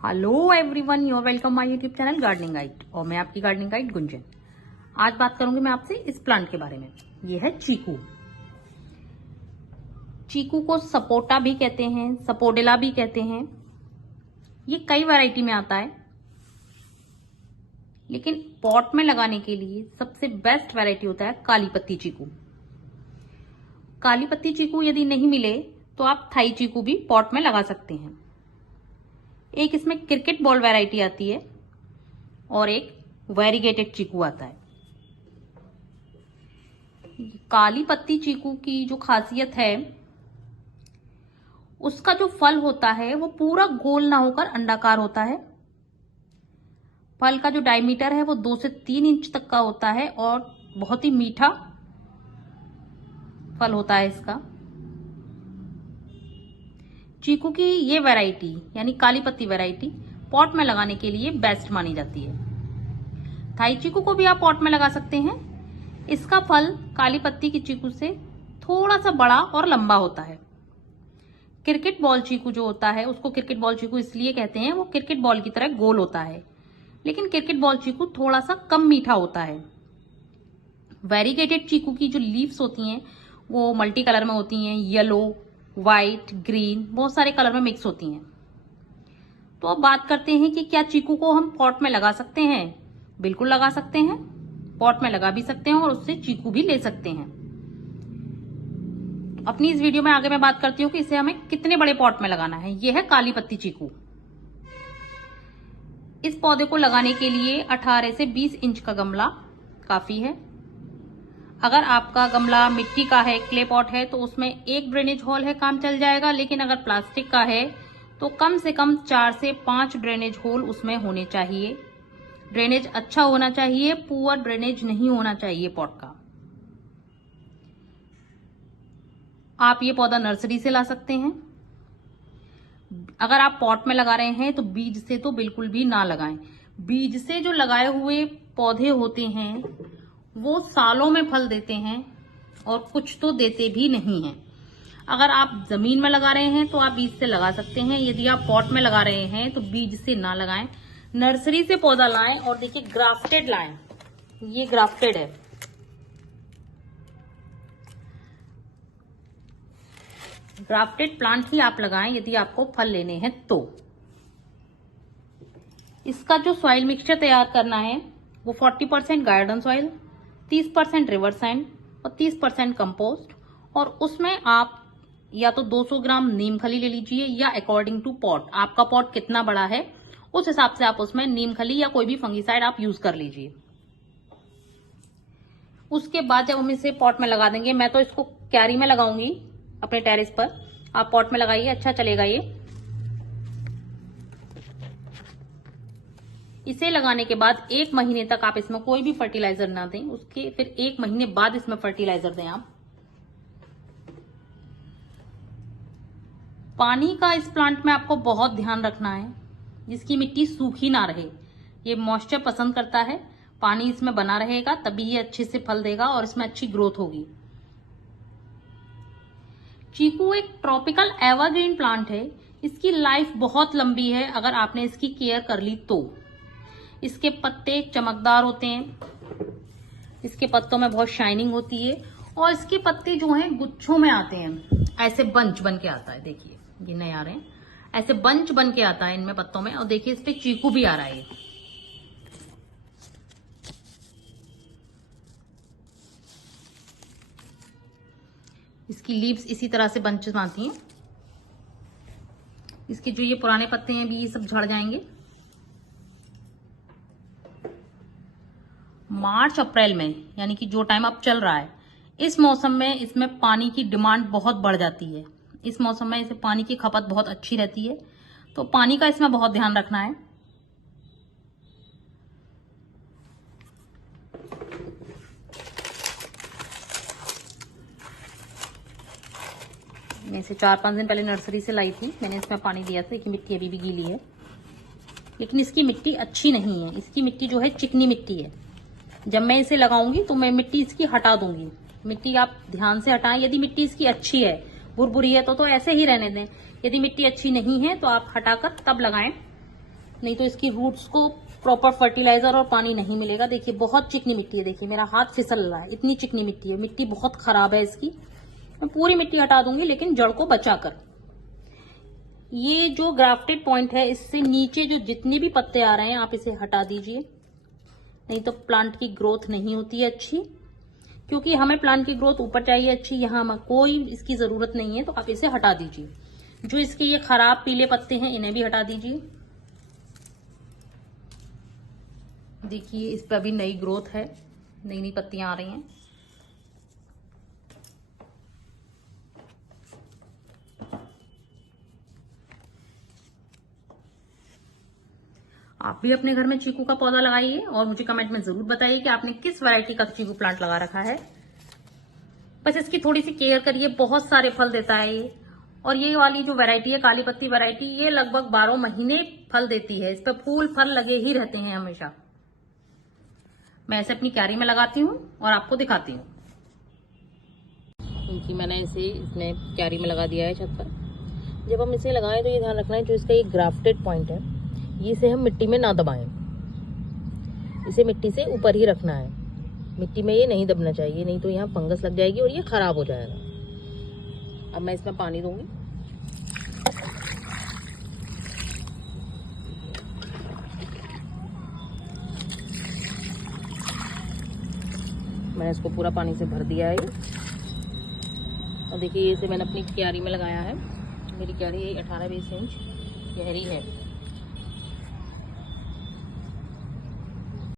Hello everyone, you are welcome my YouTube channel gardening guide और मैं आपकी gardening guide Gunjan. आज बात करूंगी मैं आपसे इस प्लांट के बारे में। ये है चीकू। चीकू को सपोटा भी कहते हैं, सपोडेला भी कहते हैं। ये कई वैरायटी में आता है, लेकिन पॉट में लगाने के लिए सबसे बेस्ट वैरायटी होता है काली पत्ती चीकू। काली पत्ती चीकू यदि नहीं मिले तो आप थाई चीकू भी पॉट में लगा सकते हैं। एक इसमें क्रिकेट बॉल वैरायटी आती है और एक वेरीगेटेड चीकू आता है। काली पत्ती चीकू की जो खासियत है, उसका जो फल होता है वो पूरा गोल ना होकर अंडाकार होता है। फल का जो डायमीटर है वो 2 से 3 इंच तक का होता है और बहुत ही मीठा फल होता है इसका। चीकू की ये वैरायटी यानी काली पत्ती वैरायटी पॉट में लगाने के लिए बेस्ट मानी जाती है। थाई चीकू को भी आप पॉट में लगा सकते हैं। इसका फल काली पत्ती की चीकू से थोड़ा सा बड़ा और लंबा होता है। क्रिकेट बॉल चीकू जो होता है उसको क्रिकेट बॉल चीकू इसलिए कहते हैं, वो क्रिकेट बॉल की तरह गोल होता है, लेकिन क्रिकेट बॉल चीकू थोड़ा सा कम मीठा होता है। वेरीगेटेड चीकू की जो लीव्स होती हैं वो मल्टी कलर में होती हैं, येलो, व्हाइट, ग्रीन, बहुत सारे कलर में मिक्स होती हैं। तो अब बात करते हैं कि क्या चीकू को हम पॉट में लगा सकते हैं। बिल्कुल लगा सकते हैं, पॉट में लगा भी सकते हैं और उससे चीकू भी ले सकते हैं। अपनी इस वीडियो में आगे मैं बात करती हूँ कि इसे हमें कितने बड़े पॉट में लगाना है। यह है काली पत्ती चीकू। इस पौधे को लगाने के लिए 18 से 20 इंच का गमला काफी है। अगर आपका गमला मिट्टी का है, क्ले पॉट है, तो उसमें एक ड्रेनेज होल है, काम चल जाएगा। लेकिन अगर प्लास्टिक का है तो कम से कम 4 से 5 ड्रेनेज होल उसमें होने चाहिए। ड्रेनेज अच्छा होना चाहिए, पुअर ड्रेनेज नहीं होना चाहिए पॉट का। आप ये पौधा नर्सरी से ला सकते हैं। अगर आप पॉट में लगा रहे हैं तो बीज से तो बिल्कुल भी ना लगाएं। बीज से जो लगाए हुए पौधे होते हैं वो सालों में फल देते हैं और कुछ तो देते भी नहीं हैं। अगर आप जमीन में लगा रहे हैं तो आप बीज से लगा सकते हैं। यदि आप पॉट में लगा रहे हैं तो बीज से ना लगाएं, नर्सरी से पौधा लाएं। और देखिए ग्राफ्टेड लाएं, ये ग्राफ्टेड है। ग्राफ्टेड प्लांट ही आप लगाएं यदि आपको फल लेने हैं तो। इसका जो सॉइल मिक्सचर तैयार करना है वो 40% गार्डन सॉइल, 30% रिवर सैंड और 30% कंपोस्ट। और उसमें आप या तो 200 ग्राम नीम खली ले लीजिए या अकॉर्डिंग टू पॉट, आपका पॉट कितना बड़ा है उस हिसाब से आप उसमें नीम खली या कोई भी फंगीसाइड आप यूज कर लीजिए। उसके बाद जब हम इसे पॉट में लगा देंगे, मैं तो इसको क्यारी में लगाऊंगी अपने टेरेस पर, आप पॉट में लगाइए, अच्छा चलेगा ये। इसे लगाने के बाद 1 महीने तक आप इसमें कोई भी फर्टिलाइजर ना दें। उसके फिर 1 महीने बाद इसमें फर्टिलाइजर दें आप। पानी का इस प्लांट में आपको बहुत ध्यान रखना है, जिसकी मिट्टी सूखी ना रहे। ये मॉइस्चर पसंद करता है, पानी इसमें बना रहेगा तभी ये अच्छे से फल देगा और इसमें अच्छी ग्रोथ होगी। चीकू एक ट्रॉपिकल एवरग्रीन प्लांट है। इसकी लाइफ बहुत लंबी है अगर आपने इसकी केयर कर ली तो। इसके पत्ते चमकदार होते हैं, इसके पत्तों में बहुत शाइनिंग होती है और इसके पत्ते जो हैं गुच्छों में आते हैं, ऐसे बंच बन के आता है। देखिए ये नए आ रहे हैं, ऐसे बंच बन के आता है इनमें पत्तों में। और देखिए इस पे चीकू भी आ रहा है। इसकी लीव्स इसी तरह से बंच आती हैं। इसके जो ये पुराने पत्ते हैं भी ये सब झड़ जाएंगे। मार्च अप्रैल में, यानी कि जो टाइम अब चल रहा है, इस मौसम में इसमें पानी की डिमांड बहुत बढ़ जाती है। इस मौसम में इसे पानी की खपत बहुत अच्छी रहती है, तो पानी का इसमें बहुत ध्यान रखना है। मैं इसे 4-5 दिन पहले नर्सरी से लाई थी, मैंने इसमें पानी दिया था। देखिए मिट्टी अभी भी गीली है, लेकिन इसकी मिट्टी अच्छी नहीं है। इसकी मिट्टी जो है चिकनी मिट्टी है। जब मैं इसे लगाऊंगी तो मैं मिट्टी इसकी हटा दूंगी। मिट्टी आप ध्यान से हटाएं। यदि मिट्टी इसकी अच्छी है, भुरभुरी है तो ऐसे ही रहने दें। यदि मिट्टी अच्छी नहीं है तो आप हटाकर तब लगाएं। नहीं तो इसकी रूट्स को प्रॉपर फर्टिलाइजर और पानी नहीं मिलेगा। देखिए बहुत चिकनी मिट्टी है, देखिए मेरा हाथ फिसल रहा है, इतनी चिकनी मिट्टी है। मिट्टी बहुत खराब है इसकी। मैं पूरी मिट्टी हटा दूंगी लेकिन जड़ को बचाकर। ये जो ग्राफ्टेड पॉइंट है, इससे नीचे जो जितने भी पत्ते आ रहे हैं आप इसे हटा दीजिए, नहीं तो प्लांट की ग्रोथ नहीं होती है अच्छी। क्योंकि हमें प्लांट की ग्रोथ ऊपर चाहिए अच्छी, यहाँ हमें कोई इसकी जरूरत नहीं है, तो आप इसे हटा दीजिए। जो इसके ये खराब पीले पत्ते हैं इन्हें भी हटा दीजिए। देखिए इस पर अभी नई ग्रोथ है, नई नई पत्तियां आ रही हैं। आप भी अपने घर में चीकू का पौधा लगाइए और मुझे कमेंट में जरूर बताइए कि आपने किस वैरायटी का चीकू प्लांट लगा रखा है। बस इसकी थोड़ी सी केयर करिए, बहुत सारे फल देता है ये। और ये वाली जो वैरायटी है काली पत्ती वैरायटी, ये लगभग 12 महीने फल देती है। इस पर फूल फल लगे ही रहते हैं हमेशा। मैं इसे अपनी क्यारी में लगाती हूँ और आपको दिखाती हूँ। क्योंकि मैंने इसे इसमें क्यारी में लगा दिया है छत पर। जब हम इसे लगाएं तो ये ध्यान रखना है जो इसका ये ग्राफ्टेड पॉइंट है, ये इसे हम मिट्टी में ना दबाएं। इसे मिट्टी से ऊपर ही रखना है, मिट्टी में ये नहीं दबना चाहिए, नहीं तो यहाँ फंगस लग जाएगी और ये खराब हो जाएगा। अब मैं इसमें पानी दूंगी। मैंने इसको पूरा पानी से भर दिया है और देखिए इसे मैंने अपनी क्यारी में लगाया है। मेरी क्यारी 18-20 इंच गहरी है।